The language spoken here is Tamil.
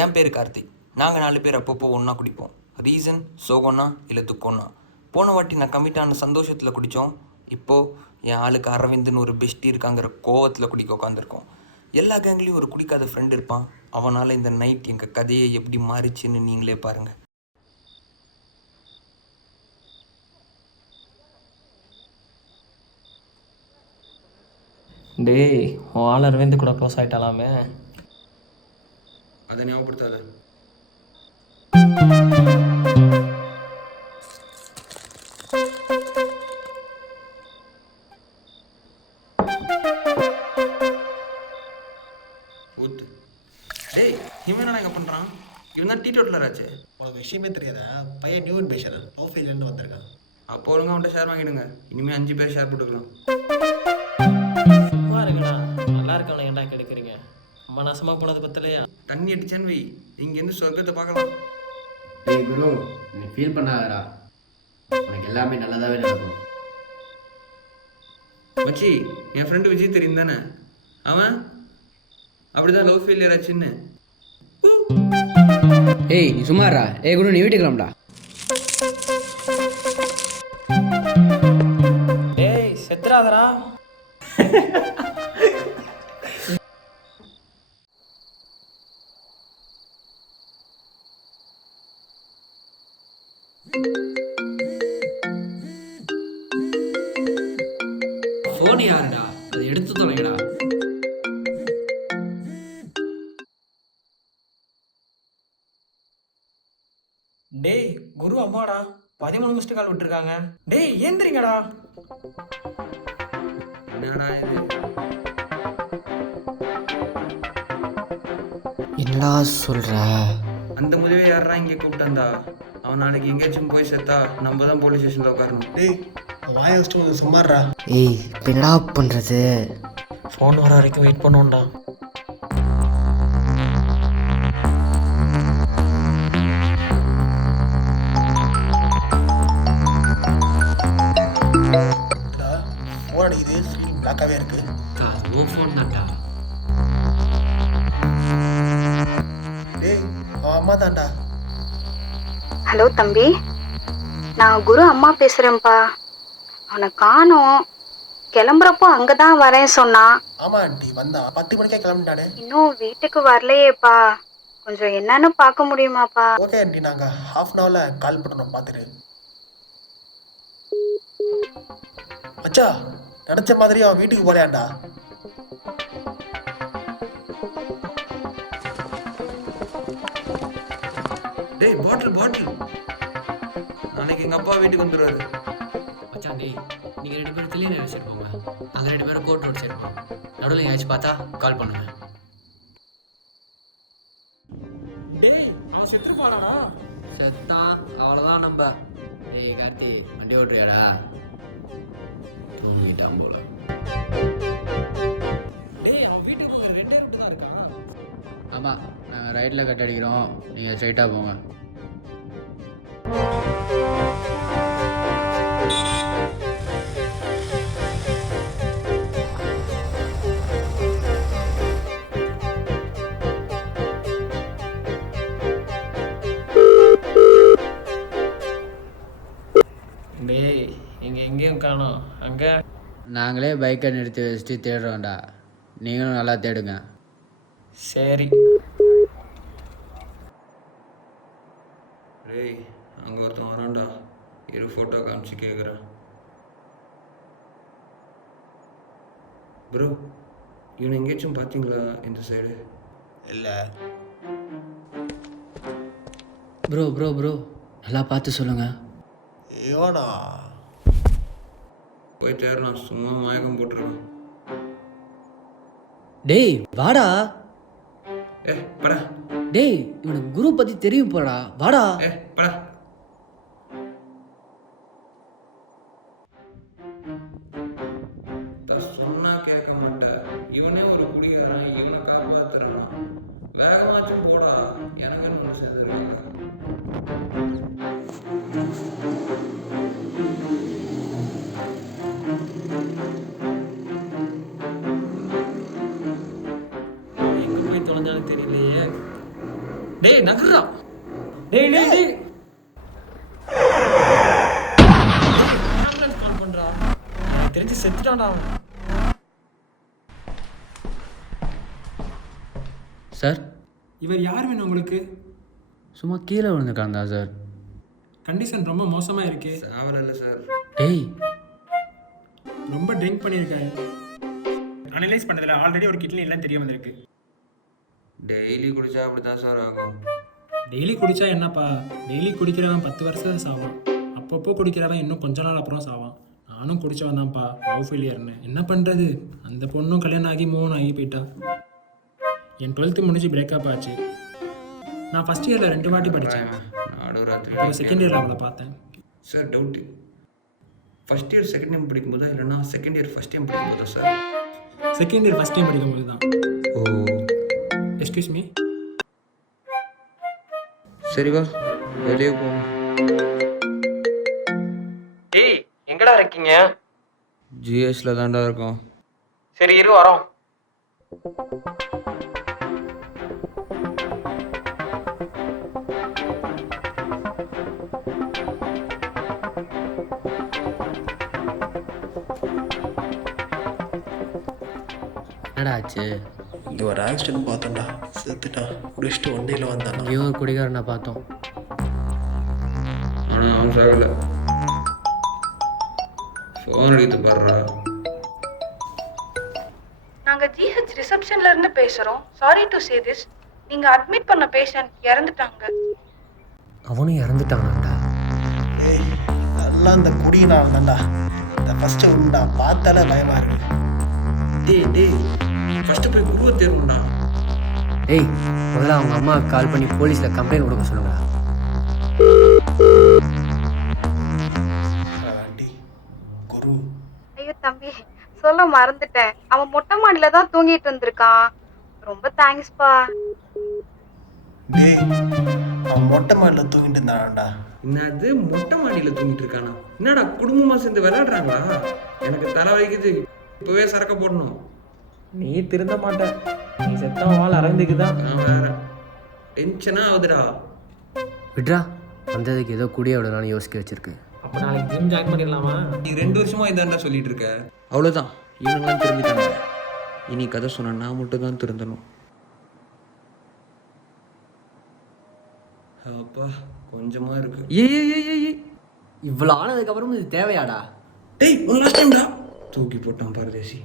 என் பேர் கார்த்திக். நாங்கள் 4 பேர் அப்பப்போ ஒன்றா குடிப்போம். ரீசன் சோகம்னா இல்லை துக்கம்னா. போன வாட்டி நான் கமிட்டான சந்தோஷத்தில் குடித்தோம். இப்போது என் ஆளுக்கு அரவிந்துன்னு ஒரு பெஸ்டி இருக்காங்கிற கோவத்தில் குடிக்க உட்காந்துருக்கோம். எல்லா கேங்லேயும் ஒரு குடிக்காத ஃப்ரெண்ட் இருப்பான். அவனால் இந்த நைட் எங்கள் கதையை எப்படி மாறிச்சுன்னு நீங்களே பாருங்கள். டேய், உன் ஆள் அரவிந்த் கூட க்ளோஸ் ஆகிட்டாலாமே. அதை ஞாபகப்படுத்தாத. ஊத்து. டேய், இவன் என்ன இங்கே பண்ணுறான்? இவன் தான் டீ டோட்டலர் ஆச்சு. உனக்கு விஷயமே தெரியாதா? பையன் நியூ இன்வேஷன் ஆஃபீஸ்லேருந்து வந்திருக்கான். அப்போ ஒழுங்காக அவன்கிட்ட ஷேர் வாங்கிடுங்க. இனிமேல் 5 பேர் ஷேர் போட்டுக்கலாம். சும்மா இருக்குண்ணா, நல்லா இருக்கவனை ஏன்டா கெடுக்குறீங்க? அம்மா நாசமாக போனது பத்தலையா? தண்ணி அடிச்சேன்னு வை, இங்கேருந்து சொர்க்கத்தை பார்க்கலாம். டேய் குரு, நீ ஃபீல் பண்ணாதடா, உனக்கு எல்லாமே நல்லதாகவே நடக்கும். மச்சி, என் ஃப்ரெண்டு விஜய் தெரியும் தானே? அவன் அப்படிதான் லவ் ஃபெயிலியர் ஆச்சுன்னு. ஏய் நீ சும்மாடா. ஏய் குரு, நீ வீட்டுக்கு கிளம்புடா. டேய் செத்துறாதடா. ஃபோன் யாருடா? அதை எடுத்து தொலைங்கடா. டேய் குரு அம்மாடா, 13 மிஸ்டு கால் விட்டுருக்காங்க. டேய் ஏந்திரிங்கடா. என்னடா இது? என்னடா சொல்ற? அந்த முதவே யாரா இங்கே கூப்பிட்டாந்தா? அவன் நாளைக்கு எங்கேயாச்சும் போய் செத்தா நம்ம தான் போலீஸ் ஸ்டேஷனில் உட்காரணும். டேய், வாயை வச்சுட்டு கொஞ்சம் சும்மாடுறா. ஏய் இப்போ என்னடா பண்ணுறது? ஃபோன் வர வரைக்கும் வெயிட் பண்ணோம்டா. ஃபோன் அடிக்குது, ஸ்க்ரீன் பிளாக்காகவே இருக்கு. ஓ ஃபோன் தான்டா. டேய், அவன் அம்மா தான்டா. ஹலோ தம்பி, நான் குரு அம்மா பேசுகிறேன்ப்பா. அவனை காணோம். கிளம்புறப்போ அங்கே தான் வரேன் சொன்னான். ஆமா ஆண்டி, வந்தான் 10 மணிக்கே கிளம்பிட்டானே. இன்னும் வீட்டுக்கு வரலையேப்பா. கொஞ்சம் என்னன்னு பார்க்க முடியுமாப்பா? ஓகே ஆண்டி, நாங்கள் ஹாஃப் அன் ஹவரில் கால் பண்ணுறோம், பார்த்துட்டு. மச்சா, நினச்ச மாதிரி அவன் வீட்டுக்கு போலையாண்டா. டேய் பாட்டில் பாட்டில், நாளைக்கு எங்கள் அப்பா வீட்டுக்கு வந்துடுவாரு. மச்சான் டேய், நீங்கள் 2 பேரும் கிளியர் வச்சுட்டு போங்க. நாங்கள் 2 பேரும் கோர்ட் ரோட் சைடு போகிறோம். நடுவில் எங்கேயாச்சும் பார்த்தா கால் பண்ணுங்க. டேய் அவன் செத்துட்டு போனானா? செத்தான், அவ்வளோதான் நம்ம. டேய் கார்த்தி, வண்டி ஓட்டுறியாடா? தூங்கிட்டான் போல. டேய் அவன் வீட்டுக்கு ஒரு 2 ரூட் தான் இருக்கான். ஆமாம், நாங்கள் ரைட்டில் கட் அடிக்கிறோம், நீங்கள் ஸ்ட்ரைட்டாக போங்க. டேய் இங்கே எங்கேயும் காணோம். அங்கே நாங்களே பைக்கை நிறுத்தி வச்சுட்டு தேடுறோம்டா, நீங்களும் நல்லா தேடுங்க. சரி. டேய், அங்கே ஒருத்தன் வரான்டா. இரு ஃபோட்டோ காமிச்சு கேட்குறேன். ப்ரோ, இவனை எங்கேயாச்சும் பார்த்தீங்களா இந்த சைடு? இல்லை. ப்ரோ ப்ரோ ப்ரோ, நல்லா பார்த்து சொல்லுங்கள். இவனா? போய் தேடலாம், சும்மா மயக்கம் போட்டுருக்கான். டேய் வாடா. படா. டேய் இவனுக்கு குரு பற்றி தெரியும் போடா, வாடா. படா. சொன்னா கேட்க மாட்டேன். இவனே ஒரு குடிகாரன், இவனை காப்பாத்துறான். வேகமாச்சும் போடா, எனக்கு என்ன சேர்ந்து. எங்கே போய் தொலைஞ்சாலும் தெரியலையே. டேய் நகர்றா. டேய் டேய் டேய் ஆம்புலன்ஸ் கால் பண்றா. எனக்கு தெரிஞ்சு செத்துட்டான்டா அவன். சார் இவர் யார் வேணும் உங்களுக்கு? சும்மா கீழே விழுந்துக்காந்தா சார். கண்டிஷன் ரொம்ப மோசமா இருக்கு. சாவல சார். டேய் ரொம்ப ட்ரிங்க் பண்ணியிருக்காரு. அனலைஸ் பண்ணதில்ல, ஆல்ரெடி ஒரு கிட்னி எல்லாம் தெரிய வந்திருக்கு. டெய்லி குடிச்சா அப்படி தான் சார் ஆகும். டெய்லி குடிச்சா என்னப்பா, டெய்லி குடிக்கிறவன் 10 வருஷம் சாவான். அப்பப்போ குடிக்கிறவன் இன்னும் கொஞ்ச நாள் அப்புறம் சாவான். நானும் குடிச்சவன் தான்ப்பா, லவ் ஃபெயிலியர்னு. என்ன பண்ணுறது, அந்த பொண்ணும் கல்யாணம் ஆகி 3 ஆகி போயிட்டா. என் 12th முடிஞ்சு பிரேக்கப் ஆச்சு. நான் ஃபஸ்ட் இயரில் 2 வாட்டி படித்தேன். அப்புறம் செகண்ட் இயரில் அவளை பார்த்தேன். Sir doubt, first year second time படிக்கும்போதா இல்லைன்னா செகண்ட் இயர் ஃபஸ்ட் டைம் படிக்கும்போதா sir? Second year first time படிக்கும்போது தான். Oh excuse me. சரிவா, வெளியே போவோம். டேய் எங்கடா இருக்கீங்க? ஜிஎஸ்ல தாண்டா இருக்கோம். சரி இரு வரோம். என்னடா ஆச்சு? இங்கே ஒரு ஆக்சிடென்ட் பார்த்தோம்டா, செத்துட்டான். குடிச்சிட்டு வண்டியில் வந்தானா. இங்கேயும் ஒரு குடிகாரனை பார்த்தோம். ஆனால் அவன் சாகல. ஃபோன் அடித்து பாடுறா. நாங்க ஜிஹெச் ரிசப்ஷன்ல இருந்து பேசுறோம். சாரி டு சே திஸ், நீங்க அட்மிட் பண்ண பேஷண்ட் இறந்துட்டாங்க. அவனும் இறந்துட்டானாண்டா. ஏய், நல்லா இந்த குடியினால் தான்டா. இந்த ஃபஸ்ட்டு உண்டா பார்த்தாலே பயமாக இருக்கு. டேய் ஃபஸ்ட்டு போய் குருவை தேர்வுண்ணா. ஏய் முதல்ல அவங்க அம்மாவுக்கு கால் பண்ணி போலீஸில் கம்ப்ளைண்ட் கொடுக்க சொல்லுங்கடா. ஆண்டி, குரு. ஐயோ தம்பி, சொல்ல மறந்துட்டேன். அவன் மொட்டை மாடியில தான் தூங்கிட்டு இருந்திருக்கான். ரொம்ப தேங்க்ஸ்ப்பா. டேய், அவன் மொட்டை மாடியில் தூங்கிட்டு இருந்தான்டா. என்னது மொட்டை மாடியில் தூங்கிட்டு இருக்கானா? என்னடா குடும்பமாக சேர்ந்து விளையாடுறாங்களா? எனக்கு தலை வைக்குது, இப்போவே சரக்க போடணும். நீ திருந்த மாட்ட, நீ செத்தவன் வாழ அரந்துக்குதான். நான் வேற டென்ஷனாக ஆகுதுடா. விட்ரா, வந்ததுக்கு ஏதோ குடிய விடலான்னு யோசிக்க வச்சிருக்கு. அப்போ நாளைக்கு ஜிம் ஜாயின் பண்ணிடலாமா? நீ 2 வருஷமா இதாண்டா சொல்லிட்டு இருக்க. அவ்வளோதான், இவங்கெல்லாம் திருந்திட்டாங்க. இனி கதை சொன்ன நான் மட்டும் தான் திருந்தணும். அப்பா கொஞ்சமா இருக்கு. ஏய் இவ்வளோ ஆனதுக்கப்புறம் இது தேவையாடா? டேய் ஒரு லாஸ்ட் டைம்டா. தூக்கி போட்டான் பரதேசி.